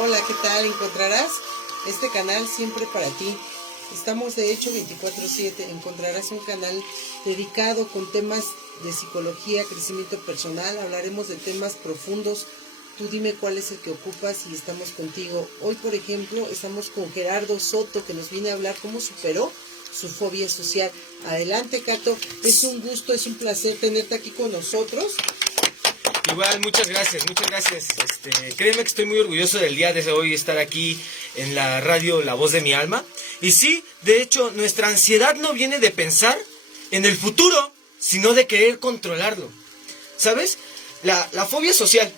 Hola, ¿qué tal? Encontrarás este canal siempre para ti. Estamos de hecho 24/7. Encontrarás un canal dedicado con temas de psicología, crecimiento personal. Hablaremos de temas profundos. Tú dime cuál es el que ocupas y estamos contigo. Hoy, por ejemplo, estamos con Gerardo Soto, que nos viene a hablar cómo superó su fobia social. Adelante, Cato. Es un gusto, es un placer tenerte aquí con nosotros. Igual, muchas gracias. Créeme que estoy muy orgulloso del día de hoy estar aquí en la radio La Voz de mi Alma. Y sí, de hecho, nuestra ansiedad no viene de pensar en el futuro, sino de querer controlarlo. ¿Sabes? La fobia social.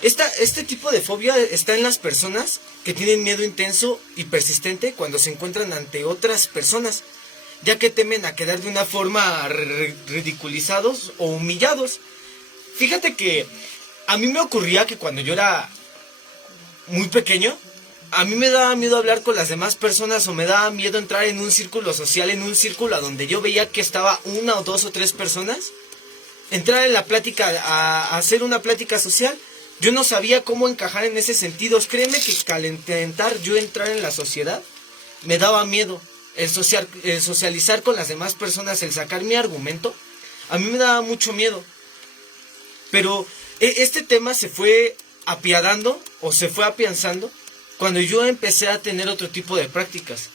Este tipo de fobia está en las personas que tienen miedo intenso y persistente cuando se encuentran ante otras personas, ya que temen a quedar de una forma ridiculizados o humillados. Fíjate que a mí me ocurría que cuando yo era muy pequeño, a mí me daba miedo hablar con las demás personas o me daba miedo entrar en un círculo social, en un círculo donde yo veía que estaba una o dos o tres personas. Entrar en la plática, a hacer una plática social, yo no sabía cómo encajar en ese sentido. Créeme que al intentar yo entrar en la sociedad, me daba miedo. El socializar con las demás personas, el sacar mi argumento, a mí me daba mucho miedo. Pero este tema se fue apiadando o se fue afianzando cuando yo empecé a tener otro tipo de prácticas.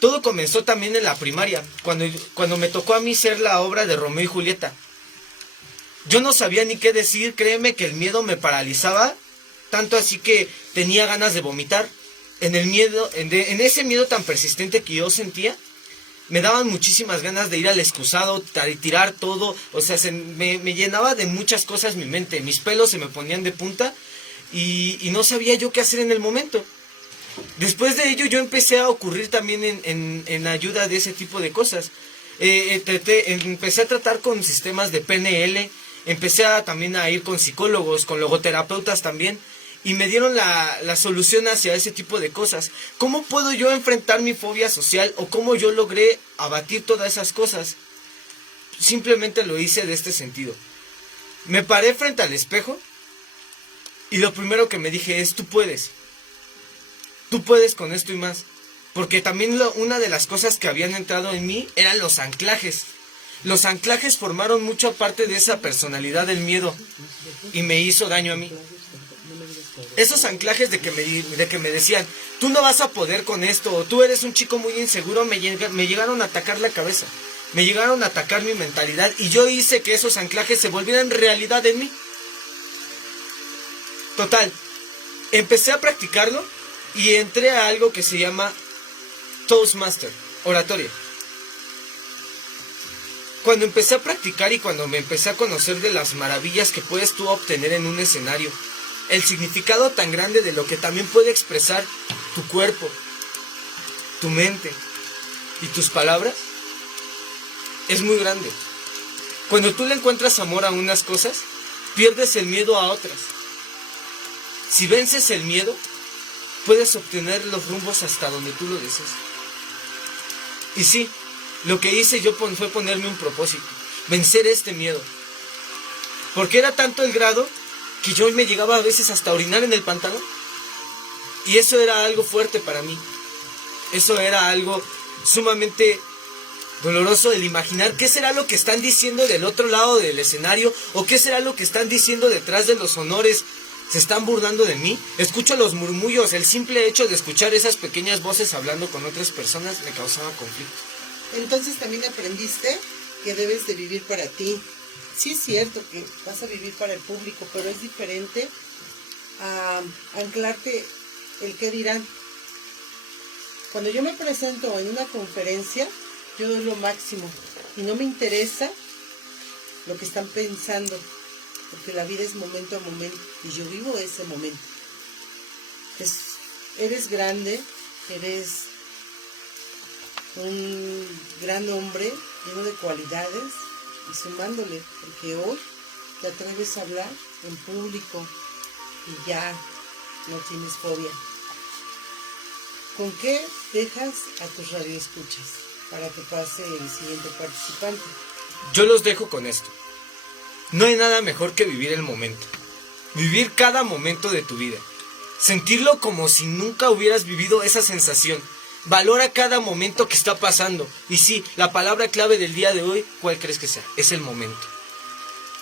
Todo comenzó también en la primaria, cuando me tocó a mí ser la obra de Romeo y Julieta. Yo no sabía ni qué decir, créeme que el miedo me paralizaba, tanto así que tenía ganas de vomitar. En ese miedo tan persistente que yo sentía, me daban muchísimas ganas de ir al excusado, tirar todo. O sea, me llenaba de muchas cosas mi mente. Mis pelos se me ponían de punta y no sabía yo qué hacer en el momento. Después de ello yo empecé a ocurrir también en ayuda de ese tipo de cosas. Empecé a tratar con sistemas de PNL. Empecé también a ir con psicólogos, con logoterapeutas también. Y me dieron la solución hacia ese tipo de cosas. ¿Cómo puedo yo enfrentar mi fobia social? ¿O cómo yo logré abatir todas esas cosas? Simplemente lo hice de este sentido. Me paré frente al espejo y lo primero que me dije es: tú puedes. Tú puedes con esto y más. Porque también una de las cosas que habían entrado en mí eran los anclajes. Los anclajes formaron mucha parte de esa personalidad del miedo y me hizo daño a mí. Esos anclajes de que me decían: tú no vas a poder con esto, o tú eres un chico muy inseguro, me llegaron a atacar la cabeza, me llegaron a atacar mi mentalidad, y yo hice que esos anclajes se volvieran realidad en mí. Total, empecé a practicarlo y entré a algo que se llama Toastmaster, oratoria. Cuando empecé a practicar y cuando me empecé a conocer de las maravillas que puedes tú obtener en un escenario, el significado tan grande de lo que también puede expresar tu cuerpo, tu mente y tus palabras, es muy grande. Cuando tú le encuentras amor a unas cosas, pierdes el miedo a otras. Si vences el miedo, puedes obtener los rumbos hasta donde tú lo desees. Y sí, lo que hice yo fue ponerme un propósito: vencer este miedo. Porque era tanto el grado que yo me llegaba a veces hasta orinar en el pantalón. Y eso era algo fuerte para mí. Eso era algo sumamente doloroso, el imaginar qué será lo que están diciendo del otro lado del escenario, o qué será lo que están diciendo detrás de los honores. ¿Se están burlando de mí? Escucho los murmullos. El simple hecho de escuchar esas pequeñas voces hablando con otras personas me causaba conflicto. Entonces también aprendiste que debes de vivir para ti. Sí es cierto que vas a vivir para el público, pero es diferente a anclarte el qué dirán. Cuando yo me presento en una conferencia, yo doy lo máximo y no me interesa lo que están pensando, porque la vida es momento a momento y yo vivo ese momento. Eres grande, eres un gran hombre lleno de cualidades y sumándole, porque hoy te atreves a hablar en público y ya no tienes fobia. ¿Con qué dejas a tus radioescuchas para que pase el siguiente participante? Yo los dejo con esto: no hay nada mejor que vivir el momento, vivir cada momento de tu vida. sentirlo como si nunca hubieras vivido esa sensación. Valora cada momento que está pasando. Y sí, la palabra clave del día de hoy, ¿cuál crees que sea? Es el momento.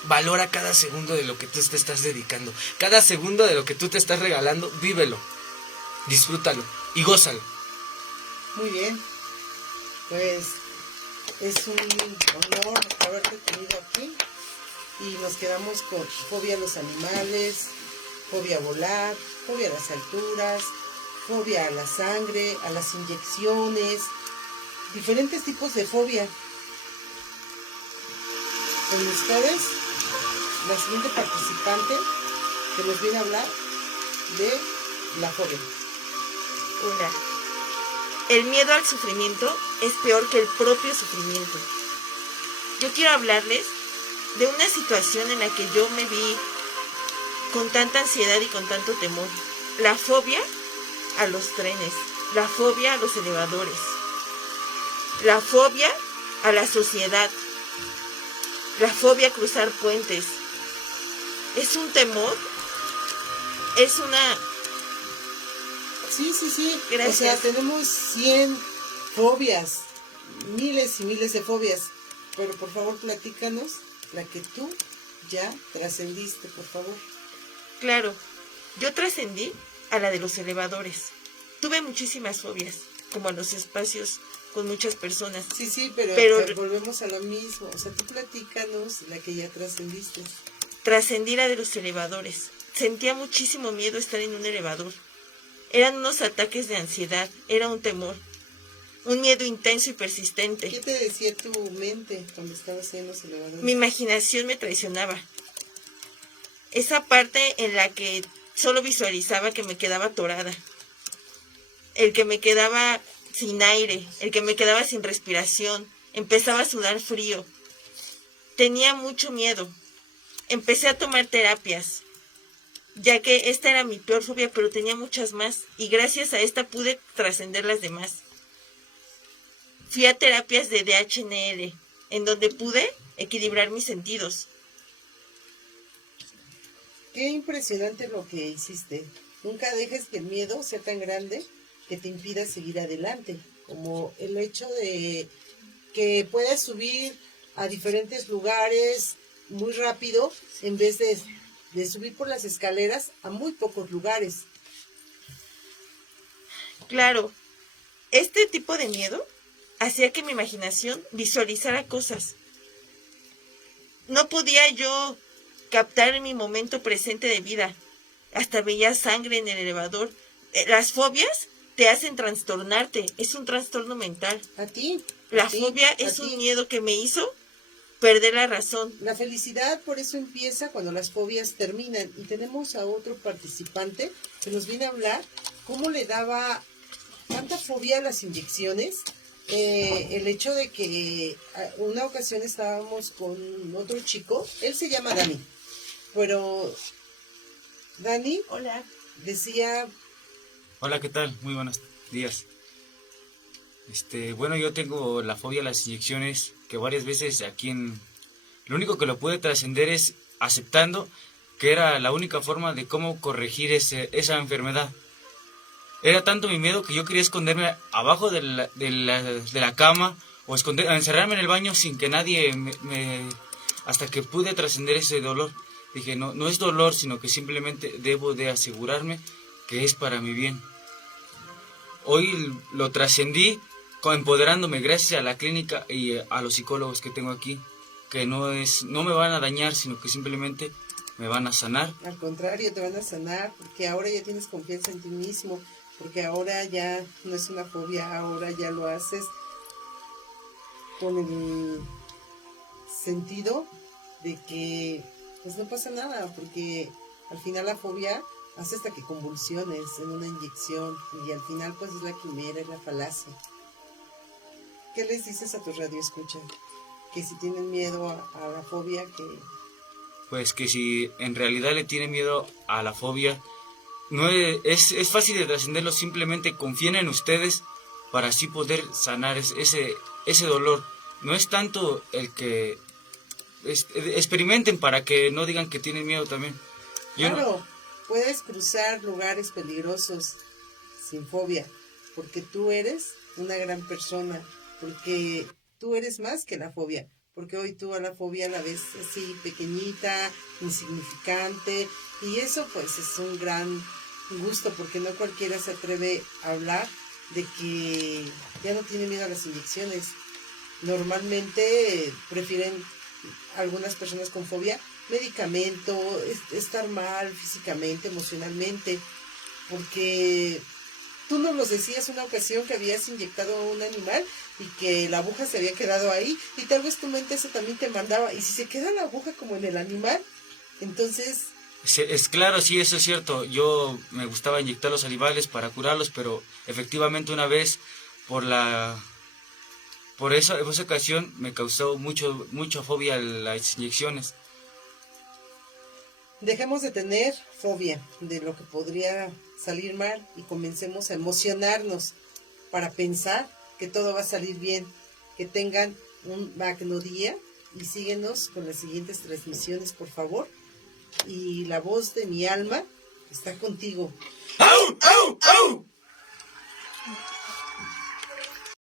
Valora cada segundo de lo que tú te estás dedicando. Cada segundo de lo que tú te estás regalando, vívelo. Disfrútalo y gózalo. Muy bien. Pues es un honor haberte tenido aquí. Y nos quedamos con fobia a los animales, fobia a volar, fobia a las alturas, fobia a la sangre, a las inyecciones, diferentes tipos de fobia. Con ustedes, la siguiente participante que nos viene a hablar de la fobia. Una. El miedo al sufrimiento es peor que el propio sufrimiento. Yo quiero hablarles de una situación en la que yo me vi con tanta ansiedad y con tanto temor. La fobia a los trenes, la fobia a los elevadores, la fobia a la sociedad, la fobia a cruzar puentes. Es un temor, es una... Sí. Gracias. O sea, tenemos 100 fobias, miles y miles de fobias. Pero por favor, platícanos la que tú ya trascendiste, por favor. Claro, yo trascendí a la de los elevadores. Tuve muchísimas fobias, como a los espacios con muchas personas. Sí, pero volvemos a lo mismo. O sea, tú platícanos la que ya trascendiste. Trascendí la de los elevadores. Sentía muchísimo miedo estar en un elevador. Eran unos ataques de ansiedad, era un temor, un miedo intenso y persistente. ¿Qué te decía tu mente cuando estabas en los elevadores? Mi imaginación me traicionaba. Esa parte en la que solo visualizaba que me quedaba atorada. El que me quedaba sin aire, el que me quedaba sin respiración. Empezaba a sudar frío. Tenía mucho miedo. Empecé a tomar terapias, ya que esta era mi peor fobia, pero tenía muchas más. Y gracias a esta pude trascender las demás. Fui a terapias de DHNL, en donde pude equilibrar mis sentidos. Qué impresionante lo que hiciste. Nunca dejes que el miedo sea tan grande que te impida seguir adelante. Como el hecho de que puedas subir a diferentes lugares muy rápido en vez de subir por las escaleras a muy pocos lugares. Claro, este tipo de miedo hacía que mi imaginación visualizara cosas. No podía yo captar mi momento presente de vida. Hasta veía sangre en el elevador. Las fobias te hacen trastornarte. Es un trastorno mental. ¿A ti? La fobia es un miedo que me hizo perder la razón. La felicidad por eso empieza cuando las fobias terminan. Y tenemos a otro participante que nos viene a hablar cómo le daba tanta fobia a las inyecciones. El hecho de que una ocasión estábamos con otro chico, él se llama Dani, pero Dani, Hola. Decía... Hola, ¿qué tal? Muy buenos días. Bueno, yo tengo la fobia a las inyecciones, que varias veces lo único que lo pude trascender es aceptando que era la única forma de cómo corregir esa enfermedad. Era tanto mi miedo que yo quería esconderme abajo de la cama o encerrarme en el baño sin que nadie hasta que pude trascender ese dolor. Dije, no es dolor, sino que simplemente debo de asegurarme que es para mi bien. Hoy lo trascendí empoderándome gracias a la clínica y a los psicólogos que tengo aquí, que no me van a dañar, sino que simplemente me van a sanar. Al contrario, te van a sanar, porque ahora ya tienes confianza en ti mismo, porque ahora ya no es una fobia, ahora ya lo haces con el sentido de que pues no pasa nada, porque al final la fobia hace hasta que convulsiones en una inyección y al final pues es la quimera, es la falacia. ¿Qué les dices a tu radio escucha? Que si tienen miedo a la fobia, que... Pues que si en realidad le tienen miedo a la fobia, no es fácil de trascenderlo, simplemente confíen en ustedes para así poder sanar ese dolor. No es tanto el que experimenten para que no digan que tienen miedo también. Claro, puedes cruzar lugares peligrosos sin fobia, porque tú eres una gran persona, porque tú eres más que la fobia, porque hoy tú a la fobia la ves así pequeñita, insignificante, y eso pues es un gran gusto, porque no cualquiera se atreve a hablar de que ya no tiene miedo a las inyecciones. Normalmente prefieren algunas personas con fobia medicamento, estar mal físicamente, emocionalmente, porque tú nos lo decías una ocasión que habías inyectado a un animal y que la aguja se había quedado ahí, y tal vez tu mente eso también te mandaba, y si se queda la aguja como en el animal, entonces... Es claro, sí, eso es cierto. Yo me gustaba inyectar los animales para curarlos, pero efectivamente una vez por eso, en esa ocasión me causó mucha fobia las inyecciones. Dejemos de tener fobia de lo que podría salir mal y comencemos a emocionarnos para pensar que todo va a salir bien. Que tengan un magno día y síguenos con las siguientes transmisiones, por favor. Y la voz de mi alma está contigo. ¡Au, au, au!